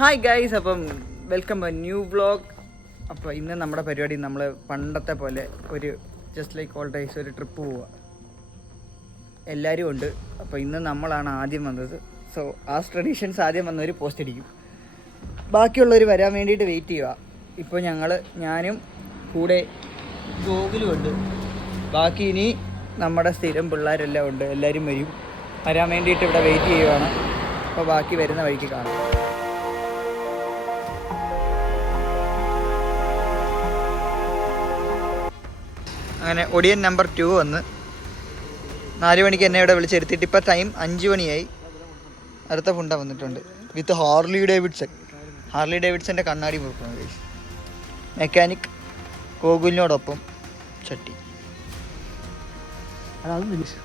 Hi guys, അപ്പം welcome A new vlog. അപ്പോൾ ഇന്ന് നമ്മുടെ പരിപാടി നമ്മൾ പണ്ടത്തെ പോലെ ഒരു ജസ്റ്റ് ലൈക്ക് ഓൾ ഡേയ്സ് ഒരു ട്രിപ്പ് പോവുക. എല്ലാവരും ഉണ്ട്. അപ്പോൾ ഇന്ന് നമ്മളാണ് ആദ്യം വന്നത്. സോ ആ ട്രഡീഷൻസ് ആദ്യം വന്നവർ പോസ്റ്റ് അടിക്കും, ബാക്കിയുള്ളവർ വരാൻ വേണ്ടിയിട്ട് വെയിറ്റ് ചെയ്യുക. ഇപ്പോൾ ഞാനും കൂടെ ഗോകുലും ഉണ്ട്. ബാക്കി ഇനി നമ്മുടെ സ്ഥിരം പിള്ളേരെല്ലാം ഉണ്ട്. എല്ലാവരും വരാൻ വേണ്ടിയിട്ട് ഇവിടെ വെയിറ്റ് ചെയ്യുവാണ്. അപ്പോൾ ബാക്കി വരുന്ന വഴിക്ക് കാണാം. അങ്ങനെ ഒടിയൻ നമ്പർ 2 വന്ന് 4 മണിക്ക് എന്നെ ഇവിടെ വിളിച്ചെടുത്തിട്ട് ഇപ്പോൾ ടൈം 5 മണിയായി. അടുത്ത ഫുണ്ട വന്നിട്ടുണ്ട് വിത്ത് ഹാർലി ഡേവിഡ്സൻ്റെ കണ്ണാടി കൊടുക്കണം ഗൈസ്. മെക്കാനിക് ഗോകുലിനോടൊപ്പം ചട്ടി.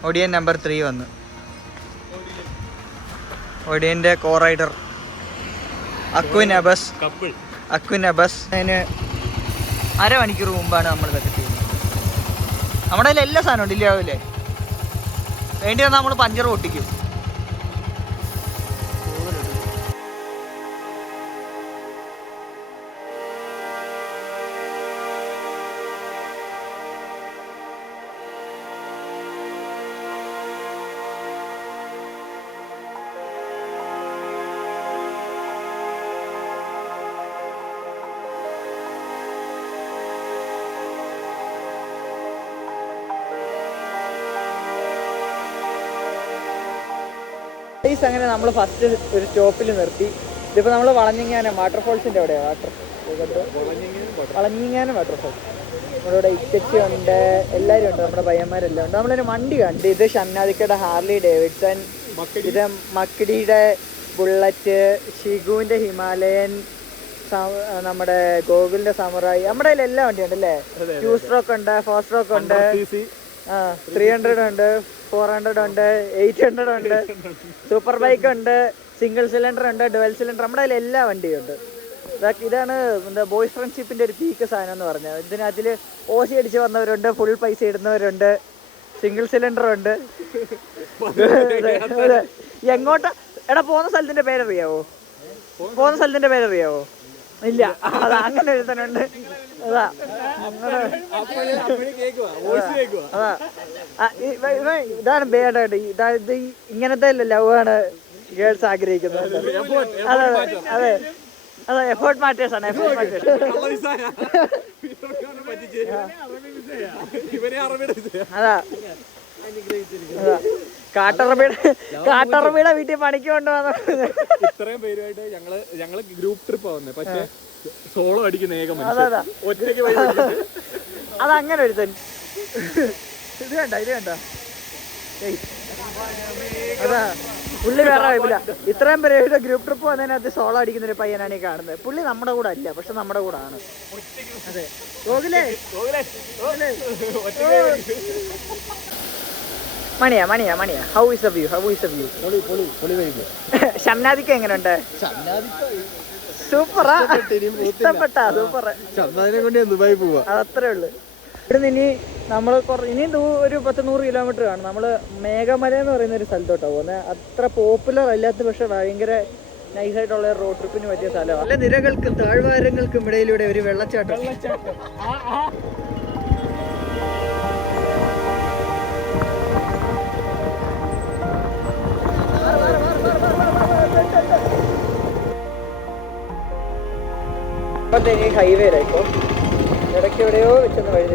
ഒടിയൻ നമ്പർ 3 വന്ന് ഒടിയൻ്റെ കോ റൈഡർ അക്വിൻ അബസ്. അതിന് അരമണിക്കൂർ മുമ്പാണ് നമ്മളിതൊക്കെ ചെയ്യുന്നത്. നമ്മുടെ കയ്യിൽ എല്ലാ സാധനവും ഉണ്ട്, ഇല്ലാവില്ലേ? വേണ്ടി വന്നാൽ നമ്മൾ പഞ്ചർ പൊട്ടിക്കും. അങ്ങനെ നമ്മൾ ഫസ്റ്റ് ഒരു സ്റ്റോപ്പിൽ നിർത്തി. ഇതിപ്പോൾ നമ്മൾ വളഞ്ഞിങ്ങാനം വാട്ടർഫോൾസിൻ്റെ അവിടെയാണ്. വളഞ്ഞിങ്ങാനം വാട്ടർഫോൾസ്. നമ്മുടെ ഇവിടെ ഇക്കച്ചി ഉണ്ട്, എല്ലാവരും ഉണ്ട്, നമ്മുടെ പയ്യന്മാരെല്ലാം ഉണ്ട്. നമ്മളൊരു വണ്ടി കണ്ട്. ഇത് ഷംനാദിക്കയുടെ ഹാർലി ഡേവിഡ്സൺ, ഇത് മക്കിടിയുടെ ബുള്ളറ്റ്, ഷിഗുവിൻ്റെ ഹിമാലയൻ, നമ്മുടെ ഗോകുലിൻ്റെ സമുറായി. നമ്മുടെ കയ്യിൽ എല്ലാ വണ്ടിയുണ്ട് അല്ലേ? 2 സ്ട്രോക്ക് ഉണ്ട്, 4 സ്ട്രോക്ക് ഉണ്ട്, 300 ഉണ്ട്, 400 ഉണ്ട്, 800 ഉണ്ട്, സൂപ്പർ ബൈക്ക് ഉണ്ട്, സിംഗിൾ സിലിണ്ടർ ഉണ്ട്, ഡുവൽ സിലിണ്ടർ. നമ്മുടെ കയ്യിൽ എല്ലാ വണ്ടിയും ഉണ്ട്. ഇതാണ് എന്താ ബോയ്സ് ഫ്രണ്ട്ഷിപ്പിൻ്റെ ഒരു പീക്ക് സാധനം എന്ന് പറഞ്ഞത്. ഇതിനകത്തിൽ ഓസി അടിച്ച് വന്നവരുണ്ട്, ഫുൾ പൈസ ഇടുന്നവരുണ്ട്, സിംഗിൾ സിലിണ്ടർ ഉണ്ട്. എങ്ങോട്ടാ എടാ പോകുന്ന സ്ഥലത്തിൻ്റെ പേരറിയാവോ? ഇല്ല, അതാ അങ്ങനെ എഴുതാനുണ്ട്. അതാ ഇതാണ് ബേഡായിട്ട്. ഇത് ഇങ്ങനത്തെ ലവാണ് ഗേൾസ് ആഗ്രഹിക്കുന്നത്. അതെ, എഫേർട്ട് മാറ്റേഴ്സ് ആണ്. അതാ കാട്ടറബിയുടെ വീട്ടിൽ പണിക്ക് കൊണ്ടുവന്ന ഇത്രയും പേരുമായിട്ട് ഞങ്ങള് ഗ്രൂപ്പ് ട്രിപ്പ് ആവുന്നത്. പക്ഷെ സോളോ അടിക്കുന്ന ഏകം ഒറ്റയ്ക്ക്. അതങ്ങനെ ഒരുത്തൻ. ഇത് കണ്ട അതാ പുള്ളി വേറെ വൈബില്ല. ഇത്രയും പേരുടെ ഗ്രൂപ്പ് ട്രിപ്പ് വന്നതിനകത്ത് സോളോ അടിക്കുന്ന ഒരു പയ്യനാണ് ഈ കാണുന്നത്. പുള്ളി നമ്മുടെ കൂടെ അല്ല, പക്ഷെ നമ്മുടെ കൂടെ ആണ്. അതെ, മണിയാ ഹൗ ഇസ് ദ വ്യൂ? ഷംനാദിക്ക് എങ്ങനെയുണ്ട്? സൂപ്പറാ, ഇഷ്ടപ്പെട്ട സൂപ്പർ. ദുബായി പോവാ, അതത്രേ ഉള്ളു. ഇവിടുന്ന് ഇനി നമ്മൾ ഇനിയും ഒരു 100 കിലോമീറ്റർ കാണും. നമ്മൾ മേഘമല എന്ന് പറയുന്ന ഒരു സ്ഥലത്തോട്ടാണ് പോകുന്നത്. അത്ര പോപ്പുലർ അല്ലാത്ത, പക്ഷെ ഭയങ്കര നൈസായിട്ടുള്ള റോഡ് ട്രിപ്പിന് പറ്റിയ സ്ഥലമാണ്. നല്ല നിരകൾക്കും താഴ്വാരങ്ങൾക്കും ഇടയിലൂടെ ഒരു വെള്ളച്ചാട്ടം. ഇനി ഹൈവേയിലായിപ്പോ ഇടയ്ക്ക് എവിടെയോ വെച്ചൊന്ന് വഴി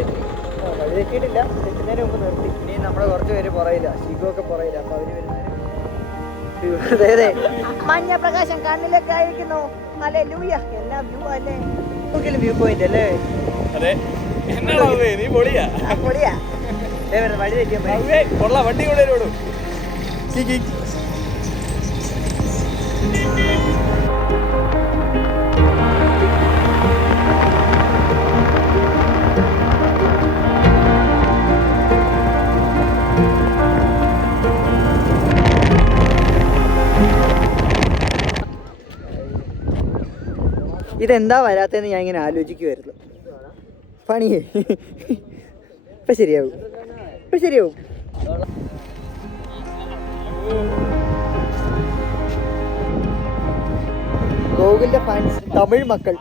തെറ്റിയിട്ടില്ല. തെറ്റുന്നതിന് മുമ്പ് നിർത്തി. ഇനി നമ്മുടെ കുറച്ച് പേര് പുറയില്ല, ഷിഗു ഒക്കെ പുറയില്ല. അപ്പൊ അവര് വരുന്നതിന് മഞ്ഞ പ്രകാശം കണ്ണിലൊക്കെ ആയിരിക്കുന്നു. ഹല്ലേലൂയ, എന്നാ വ്യൂ അല്ലേ? വ്യൂ പോയിന്റ് അല്ലേ? പൊളിയാ വഴി തെറ്റിയ വണ്ടി കൂടെ. ഇതെന്താ വരാത്തതെന്ന് ഞാൻ ഇങ്ങനെ ആലോചിക്കുമായിരുന്നു. പണിയേ ഇപ്പം ശരിയാവും. ഗോകുലിന്റെ ഫാൻസ് തമിഴ് മക്കൾ,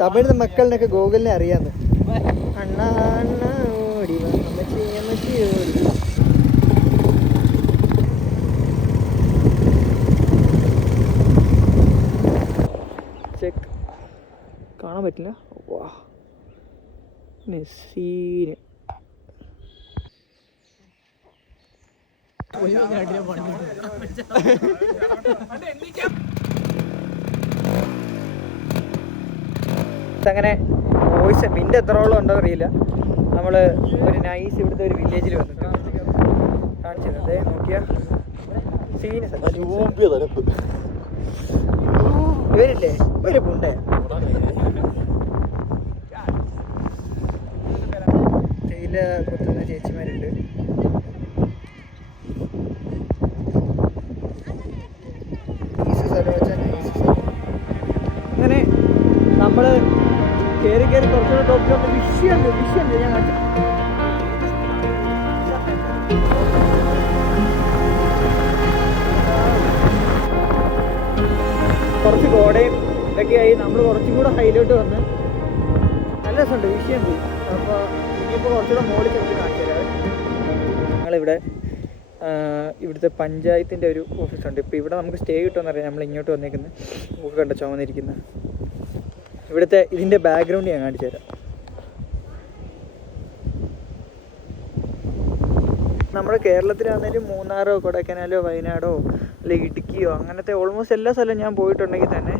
തമിഴ് മക്കളിനൊക്കെ ഗോകുലിനെ അറിയാന്ന്. അണ്ണാ അണ്ണാ ഓടി വാ, അമ്മച്ചി അമ്മച്ചി ഓടി വാ. ചെക്ക് കാണാൻ പറ്റില്ല. വാ മെസ്സീന് അങ്ങനെ വോയിസ് മിൻ്റെ എത്രയോളം ഉണ്ടോ അറിയില്ല. നമ്മൾ ഒരു നൈസ് ഇവിടുത്തെ ഒരു വില്ലേജിൽ വന്നിട്ട് കാണിച്ചത് അതേ നോക്കിയാ സീന്. ഇവരില്ലേ ഇവര് പുണ്ടേ തേയില കൊത്തുന്ന ചേച്ചിമാരുണ്ട്. അങ്ങനെ നമ്മൾ കയറി കുറച്ചുകൂടെ ടോപ്പിലുണ്ട്. വിഷയമുണ്ട് ഞാൻ കാണിച്ചു. കുറച്ച് കോടയും ഇതൊക്കെയായി നമ്മൾ കുറച്ചും കൂടെ ഹൈലോട്ട് വന്ന് നല്ല രസമുണ്ട്. വിഷയമുണ്ട്. അപ്പോൾ ഇനിയിപ്പോൾ കുറച്ചുകൂടെ മുകളിൽ ചെന്ന് കാണിച്ചു തരാം. ഞങ്ങളിവിടെ ഇവിടുത്തെ പഞ്ചായത്തിൻ്റെ ഒരു ഓഫീസുണ്ട്. ഇപ്പോൾ ഇവിടെ നമുക്ക് സ്റ്റേ കിട്ടുമെന്നറിയാം. നമ്മൾ ഇങ്ങോട്ട് വന്നേക്കുന്നത് ബുക്ക് കണ്ട ചുമന്നിരിക്കുന്ന ഇവിടുത്തെ ഇതിൻ്റെ ബാക്ക്ഗ്രൗണ്ട് ഞാൻ കാണിച്ചു തരാം. നമ്മുടെ കേരളത്തിലാണെങ്കിലും മൂന്നാറോ കൊടൈക്കനാലോ വയനാടോ അല്ലെങ്കിൽ ഇടുക്കിയോ അങ്ങനത്തെ ഓൾമോസ്റ്റ് എല്ലാ സ്ഥലവും ഞാൻ പോയിട്ടുണ്ടെങ്കിൽ തന്നെ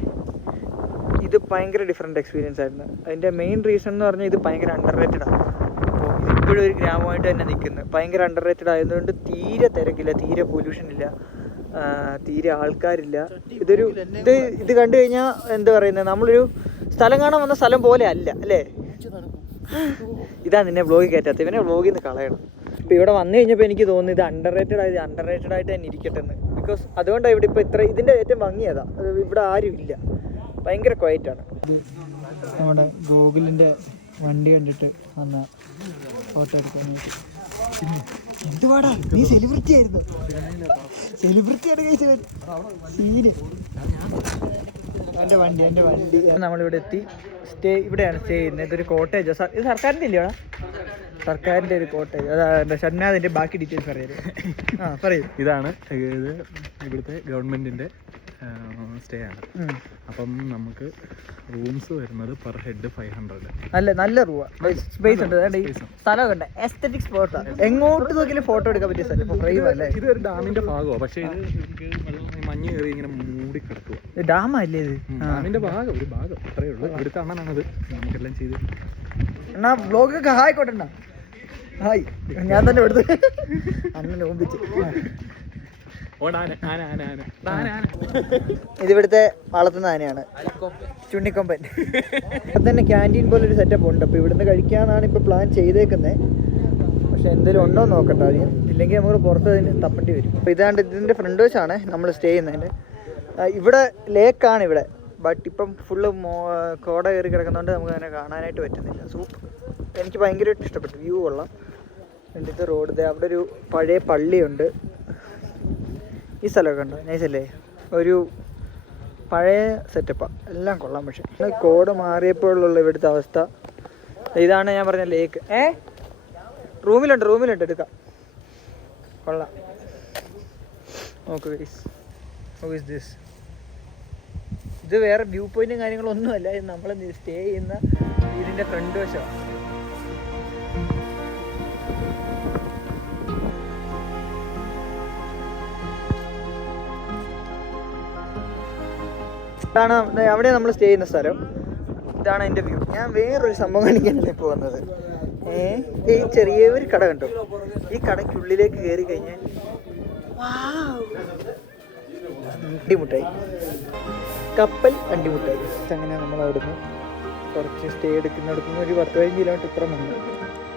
ഇത് ഭയങ്കര ഡിഫറെൻറ്റ് എക്സ്പീരിയൻസ് ആയിരുന്നു. അതിൻ്റെ മെയിൻ റീസൺ എന്ന് പറഞ്ഞാൽ ഇത് ഭയങ്കര അണ്ടർ റേറ്റഡാണ്. അപ്പോൾ ഇപ്പോഴും ഒരു ഗ്രാമമായിട്ട് തന്നെ നിൽക്കുന്നത്. ഭയങ്കര അണ്ടർ റേറ്റഡ് ആയതുകൊണ്ട് തീരെ തിരക്കില്ല, തീരെ പൊല്യൂഷൻ ഇല്ല, തീരെ ആൾക്കാരില്ല. ഇത് കണ്ടു കഴിഞ്ഞാൽ എന്താ പറയുന്നത്, നമ്മളൊരു സ്ഥലം കാണാൻ വന്ന സ്ഥലം പോലെ അല്ല അല്ലേ. ഇതാ നിന്നെ വ്ളോഗിൽ കയറ്റാത്ത, ഇവനെ വ്ളോഗിൽ നിന്ന് കളയണം. ഇപ്പോൾ ഇവിടെ വന്നു കഴിഞ്ഞപ്പോൾ എനിക്ക് തോന്നുന്നു ഇത് അണ്ടർ റേറ്റഡ് ആയിട്ട് തന്നെ ഇരിക്കട്ടെ എന്ന്. ബിക്കോസ് അതുകൊണ്ടാണ് ഇവിടെ ഇപ്പോൾ ഇത്ര ഇതിൻ്റെ ഏറ്റവും ഭംഗിയതാ. ഇവിടെ ആരും ഇല്ല, ഭയങ്കര ക്വയറ്റാണ്. ഇത് നമ്മുടെ ഗോകുലിൻ്റെ വണ്ടി കണ്ടിട്ട് വന്ന ഫോട്ടോ എടുക്കാനായിട്ട്. എന്തുവാടാ നീ സെലിബ്രിറ്റി ആയിരുന്നു? സെലിബ്രിറ്റിയാണ് കഴിച്ചവൻ സീന്. എൻ്റെ വണ്ടി നമ്മളിവിടെ എത്തി. ഇവിടെയാണ് സ്റ്റേ ചെയ്യുന്നത്. ഇതൊരു കോട്ടേജ്. ഇത് സർക്കാരിൻ്റെ ഇല്ലയോടാ? സർക്കാരിൻ്റെ ഒരു കോട്ടേജ്. അതാ ഷംനാദിൻ്റെ ബാക്കി ഡീറ്റെയിൽസ് അറിയാം. പറയൂ. ഇതാണ് ഇത് ഇവിടുത്തെ ഗവൺമെൻറ്റിൻ്റെ സ്റ്റേ ആണ്. അപ്പം നമുക്ക് റൂംസ് വരുന്നത് പെർ ഹെഡ് 500. നല്ല റൂമാ. സ്പേസ് ഉണ്ട്, സ്ഥലമൊക്കെ ഉണ്ട്, എസ്തെറ്റിക് സ്പോട്ടാണ്. എങ്ങോട്ട് നോക്കിയാലും ഫോട്ടോ എടുക്കാൻ പറ്റിയ സ്ഥലം. ഇപ്പോൾ ഫ്രൈവ് അല്ലേ? ഇതൊരു ഡാമിന്റെ ഭാഗമാണ്, പക്ഷേ ഇത് മഞ്ഞ് കയറി ഇങ്ങനെ മൂടി കിടക്കുക. ഡാമല്ലേ ഇത്? ഡാമിന്റെ ഭാഗം, ഒരു ഭാഗം അത്രയേ ഉള്ളൂ. ഇവിടുത്തെ അണ്ണനാണത് നമുക്കെല്ലാം ചെയ്ത്. എന്നാ ബ്ലോഗൊക്കെ ഹായ് കൊട്ടണ്ട. ഹായ് ഞാൻ തന്നെ എടുത്ത് അണ്ണനെ ഓമ്പിച്ച്. ഇതിവിടുത്തെ വളർത്തുന്ന ആനയാണ്, ചുണ്ണിക്കൊമ്പൻ. അപ്പം തന്നെ ക്യാൻറ്റീൻ പോലെ ഒരു സെറ്റപ്പ് ഉണ്ട്. അപ്പോൾ ഇവിടുന്ന് കഴിക്കാനാണ് ഇപ്പോൾ പ്ലാൻ ചെയ്തേക്കുന്നത്. പക്ഷെ എന്തെങ്കിലും ഉണ്ടോ എന്ന് നോക്കട്ടെ ആദ്യം. ഇല്ലെങ്കിൽ നമുക്ക് പുറത്ത് അതിന് തപ്പേണ്ടി വരും. അപ്പോൾ ഇതാണ്ട് ഇതിൻ്റെ ഫ്രണ്ട് വശമാണ് നമ്മൾ സ്റ്റേ ചെയ്യുന്നതിൻ്റെ. ഇവിടെ ലേക്കാണ് ഇവിടെ. ബട്ട് ഇപ്പം ഫുള്ള് കോട കയറി കിടക്കുന്നതുകൊണ്ട് നമുക്ക് അതിനെ കാണാനായിട്ട് പറ്റുന്നില്ല. സൂപ്പർ, എനിക്ക് ഭയങ്കരമായിട്ട് ഇഷ്ടപ്പെട്ടു. വ്യൂ കൊള്ളാം. രണ്ടിത്തെ റോഡ്, അവിടെ ഒരു പഴയ പള്ളിയുണ്ട്. ഈ സ്ഥലമൊക്കെ ഉണ്ടോ? നൈസല്ലേ? ഒരു പഴയ സെറ്റപ്പാണ്, എല്ലാം കൊള്ളാം. പക്ഷേ കോട മാറിയപ്പോഴുള്ള ഇവിടുത്തെ അവസ്ഥ ഇതാണ്. ഞാൻ പറഞ്ഞ ലേക്ക്. റൂമിലുണ്ട് എടുക്കാം. കൊള്ളാം. നോക്ക് ഗയ്സ്, ഹൗ ഈസ് ദിസ്? ഇത് വേറെ വ്യൂ പോയിന്റും കാര്യങ്ങളൊന്നുമല്ല. ഇത് നമ്മൾ സ്റ്റേ ചെയ്യുന്ന ഇതിൻ്റെ ഫ്രണ്ട് വശമാണ്. ഇതാണ് അവിടെ നമ്മൾ സ്റ്റേ ചെയ്യുന്ന സ്ഥലം. ഇതാണ് അതിൻ്റെ വ്യൂ. ഞാൻ വേറൊരു സംഭവം കാണിക്കാനല്ലേ ഇപ്പോൾ വന്നത്. ഈ ചെറിയൊരു കട കണ്ടു. ഈ കടയ്ക്കുള്ളിലേക്ക് കയറി കഴിഞ്ഞാൽ അണ്ടിമുട്ടായി, കപ്പൽ അണ്ടിമുട്ടായി. അങ്ങനെ നമ്മൾ അവിടുന്ന് കുറച്ച് സ്റ്റേ എടുക്കുന്നിടത്തുനിന്ന് ഒരു 10-15 കിലോമീറ്റർ ഇപ്പുറം വന്നു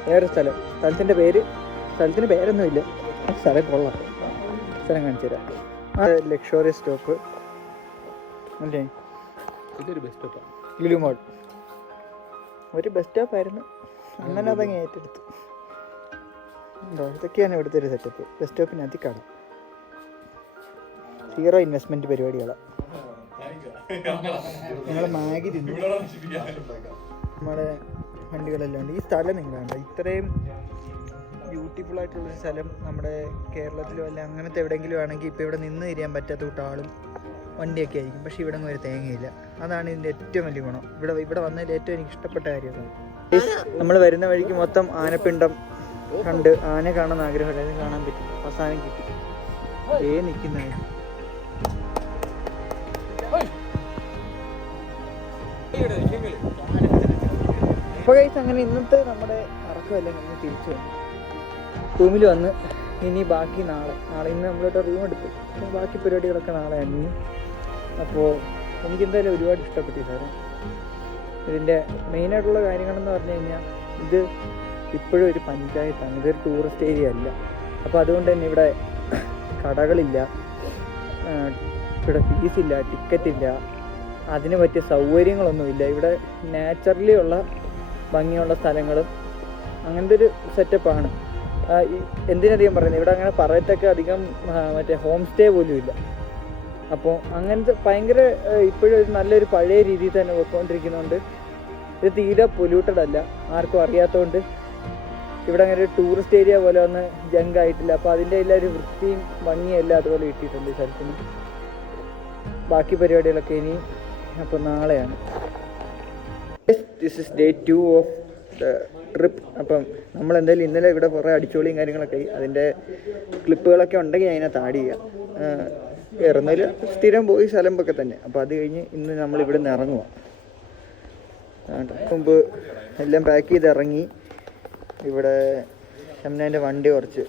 വേറെ സ്ഥലത്തിൻ്റെ പേരൊന്നുമില്ല. സ്ഥലം കൊള്ളാം. സ്ഥലം കാണിച്ചു തരാം. ലക്ഷറിയസ് സ്റ്റോപ്പ് അല്ലേ? ഇതൊരു ബസ് സ്റ്റോപ്പാണ്. ലുലു മോൾ ഒരു ബസ് സ്റ്റോപ്പായിരുന്നു. അങ്ങനെ അതങ്ങ് ഏറ്റെടുത്തു. ഇതൊക്കെയാണ് ഇവിടുത്തെ ഒരു സെറ്റപ്പ്. ബസ് സ്റ്റോപ്പിനകത്ത് കട. 0 ഇൻവെസ്റ്റ്മെൻറ്റ് പരിപാടികളാണ്. ഞങ്ങൾ മാഗി തിന്നു. നമ്മുടെ വണ്ടികളെല്ലാം ഉണ്ട്. ഈ സ്ഥലം നിങ്ങൾ കണ്ടോ, ഇത്രയും ബ്യൂട്ടിഫുൾ ആയിട്ടുള്ളൊരു സ്ഥലം നമ്മുടെ കേരളത്തിലോ അല്ല അങ്ങനത്തെ എവിടെയെങ്കിലും ആണെങ്കിൽ ഇപ്പോൾ ഇവിടെ നിന്ന് തിരിയാൻ പറ്റാത്ത കൂട്ടാളും വണ്ടിയൊക്കെ ആയിരിക്കും. പക്ഷേ ഇവിടെ ഒരു തേങ്ങയില്ല. അതാണ് ഇതിൻ്റെ ഏറ്റവും വലിയ ഗുണം. ഇവിടെ വന്നതിൽ ഏറ്റവും എനിക്ക് ഇഷ്ടപ്പെട്ട കാര്യമാണ്. നമ്മൾ വരുന്ന വഴിക്ക് മൊത്തം ആനപ്പിണ്ടം കണ്ട് ആന കാണാൻ ആഗ്രഹമുണ്ട്. കാണാൻ പറ്റി, അവസാനം കിട്ടി. നിൽക്കുന്നത് അപ്പോൾ ഗൈസ് അങ്ങനെ ഇന്നത്തെ നമ്മുടെ കറക്കമെല്ലാം കഴിഞ്ഞ് തിരിച്ചു വന്നു. റൂമിൽ വന്ന് ഇനി ബാക്കി നാളെ ഇന്ന് നമ്മളോട്ട് റൂം എടുത്തു. ബാക്കി പരിപാടികളൊക്കെ നാളെയാണ് ഇനി. അപ്പോൾ എനിക്കെന്തായാലും ഒരുപാട് ഇഷ്ടപ്പെട്ടു സാറേ. ഇതിൻ്റെ മെയിനായിട്ടുള്ള കാര്യങ്ങളെന്ന് പറഞ്ഞു കഴിഞ്ഞാൽ ഇത് ഇപ്പോഴും ഒരു പഞ്ചായത്താണ്, ഇതൊരു ടൂറിസ്റ്റ് ഏരിയ അല്ല. അപ്പോൾ അതുകൊണ്ട് തന്നെ ഇവിടെ കടകളില്ല, ഇവിടെ ഫീസില്ല, ടിക്കറ്റില്ല, അതിന് പറ്റിയ സൗകര്യങ്ങളൊന്നുമില്ല. ഇവിടെ നാച്ചുറലി ഉള്ള ഭംഗിയുള്ള സ്ഥലങ്ങളും അങ്ങനത്തെ ഒരു സെറ്റപ്പാണ്. എന്തിനധികം പറയുന്നത്, ഇവിടെ അങ്ങനെ പറയത്തൊക്കെ അധികം മറ്റേ ഹോം സ്റ്റേ പോലും ഇല്ല. അപ്പോൾ അങ്ങനത്തെ ഭയങ്കര ഇപ്പോഴും ഒരു നല്ലൊരു പഴയ രീതിയിൽ തന്നെ പോയിക്കൊണ്ടിരിക്കുന്നതുകൊണ്ട് ഇത് തീരെ പൊല്യൂട്ടഡ് അല്ല. ആർക്കും അറിയാത്തതുകൊണ്ട് ഇവിടെ അങ്ങനെ ഒരു ടൂറിസ്റ്റ് ഏരിയ പോലെ ഒന്ന് ജങ്കായിട്ടില്ല. അപ്പോൾ അതിൻ്റെ എല്ലാ ഒരു വൃത്തിയും ഭംഗിയെല്ലാം അതുപോലെ കിട്ടിയിട്ടുണ്ട് ഈ സ്ഥലത്തിന്. ബാക്കി പരിപാടികളൊക്കെ ഇനി അപ്പോൾ നാളെയാണ്. This is day 2 of the trip. അപ്പം നമ്മളെന്തായാലും ഇന്നലെ ഇവിടെ കുറേ അടിച്ചോളിയും കാര്യങ്ങളൊക്കെ ആയി. അതിൻ്റെ ക്ലിപ്പുകളൊക്കെ ഉണ്ടെങ്കിൽ ഞാൻ അതിനകത്ത് ആഡ് ചെയ്യാം. ഇറന്നതിൽ സ്ഥിരം പോയി സ്ഥലമൊക്കെ തന്നെ. അപ്പോൾ അത് കഴിഞ്ഞ് ഇന്ന് നമ്മളിവിടെ നിന്ന് ഇറങ്ങുക. മുമ്പ് എല്ലാം പാക്ക് ചെയ്ത് ഇറങ്ങി. ഇവിടെ ഷംനാൻ്റെ വണ്ടി കുറച്ച്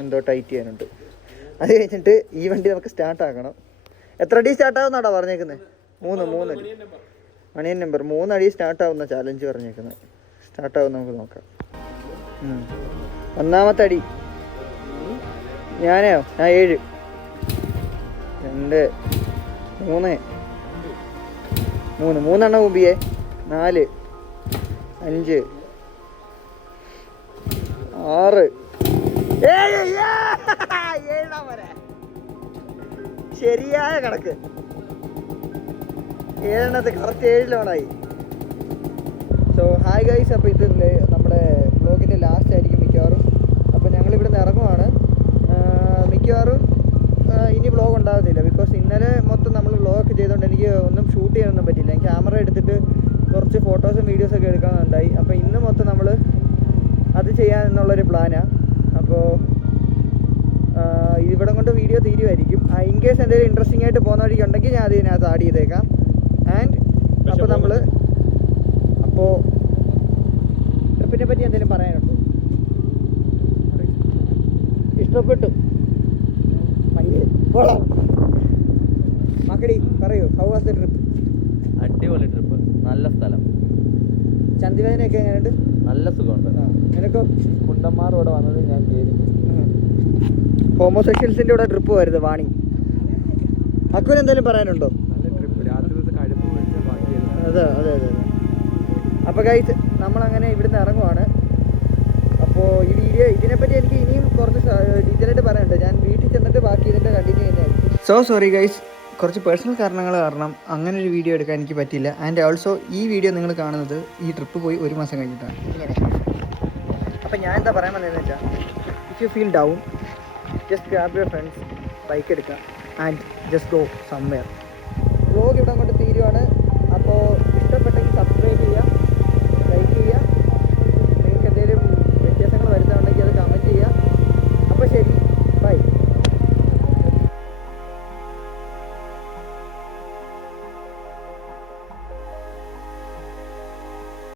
എന്തോ ടൈറ്റ് ചെയ്യാനുണ്ട്. അത് കഴിഞ്ഞിട്ട് ഈ വണ്ടി നമുക്ക് സ്റ്റാർട്ടാക്കണം. എത്ര അടി സ്റ്റാർട്ടാവുന്നാടാ പറഞ്ഞേക്കുന്നത്? 3 അടി. മണിയൻ നമ്പർ 3 അടി സ്റ്റാർട്ടാവുന്ന ചാലഞ്ച് പറഞ്ഞേക്കുന്നത്. സ്റ്റാർട്ടാവും, നമുക്ക് നോക്കാം. ഒന്നാമത്തെ അടി ഞാൻ 7 2 3 3 മുമ്പിയേ 4 5 6 7 ശരിയായ കണക്ക്. 7 കറക്റ്റ് 7 ലോണായി. സോ ഹായ് ഗൈസ്, അപ്പോൾ ഇത് നമ്മുടെ വ്ലോഗിൻ്റെ ലാസ്റ്റ് ആയിരിക്കും മിക്കവാറും. അപ്പോൾ ഞങ്ങളിവിടെ നിന്ന് ഇറങ്ങുവാണ്. മിക്കവാറും ഇനി വ്ലോഗ് ഉണ്ടാകത്തില്ല. ബിക്കോസ് ഇന്നലെ മൊത്തം നമ്മൾ വ്ലോഗൊക്കെ ചെയ്തുകൊണ്ട് എനിക്ക് ഒന്നും ഷൂട്ട് ചെയ്യാനൊന്നും പറ്റില്ല. ക്യാമറ എടുത്തിട്ട് കുറച്ച് ഫോട്ടോസും വീഡിയോസൊക്കെ എടുക്കാനുണ്ടായി. അപ്പോൾ ഇന്ന് മൊത്തം നമ്മൾ അത് ചെയ്യാമെന്നുള്ളൊരു പ്ലാനാണ്. അപ്പോൾ ഇവിടെ കൊണ്ട് വീഡിയോ തീരുമായിരിക്കും. ഇൻ കേസ് എന്തെങ്കിലും ഇൻട്രസ്റ്റിംഗ് ആയിട്ട് പോകുന്ന വഴിക്ക് ഉണ്ടെങ്കിൽ ഞാൻ അതിനകത്ത് ആഡ് ചെയ്തേക്കാം. ആൻഡ് അപ്പോൾ നമ്മൾ ട്രിപ്പിനെ പറ്റി എന്തെങ്കിലും പറയാനുണ്ടോ? ഇഷ്ടപ്പെട്ടു മക്കടി പറയൂ, ഹൗ വാസ് ദ ട്രിപ്പ്? അടിപൊളി ട്രിപ്പ്, നല്ല സ്ഥലം. ചന്തിവേദനയൊക്കെ എങ്ങനെയുണ്ട്? നല്ല സുഖമുണ്ട്. നിനക്കോ? കുണ്ടന്മാർ ഇവിടെ വന്നത് ഞാൻ കേൾക്കും. ഹോമോസെക്ഷൽസിൻ്റെ കൂടെ ട്രിപ്പ് വരുന്നത് വാണി. അക്കുവിന് എന്തെങ്കിലും പറയാനുണ്ടോ? നല്ല ട്രിപ്പ്, രാത്രിയിലത്തെ കഴുപ്പ് പിടിച്ച് ബാക്കിയത്. അതെ. അപ്പോൾ ഗൈസ് നമ്മളങ്ങനെ ഇവിടുന്ന് ഇറങ്ങുവാണ്. അപ്പോൾ ഈ വീഡിയോ ഇതിനെപ്പറ്റി എനിക്ക് ഇനിയും കുറച്ച് ഡീറ്റെയിൽ ആയിട്ട് പറയാനുണ്ട്. ഞാൻ വീട്ടിൽ ചെന്നിട്ട് ബാക്കി ഇതിൻ്റെ കണ്ടിന്യൂ ചെയ്യുന്നതായിരിക്കും. സോ സോറി ഗൈസ്, കുറച്ച് പേഴ്സണൽ കാരണങ്ങൾ കാരണം അങ്ങനെ ഒരു വീഡിയോ എടുക്കാൻ എനിക്ക് പറ്റില്ല. ആൻഡ് ഓൾസോ ഈ വീഡിയോ നിങ്ങൾ കാണുന്നത് ഈ ട്രിപ്പ് പോയി 1 മാസം കഴിഞ്ഞിട്ടാണ്. അപ്പം ഞാൻ എന്താ പറയാൻ വന്നതെന്ന് വെച്ചാൽ, if you feel down, just grab your friends, bike എടുക്കുക ആൻഡ് ജസ്റ്റ് ഗോ സംവെയർ.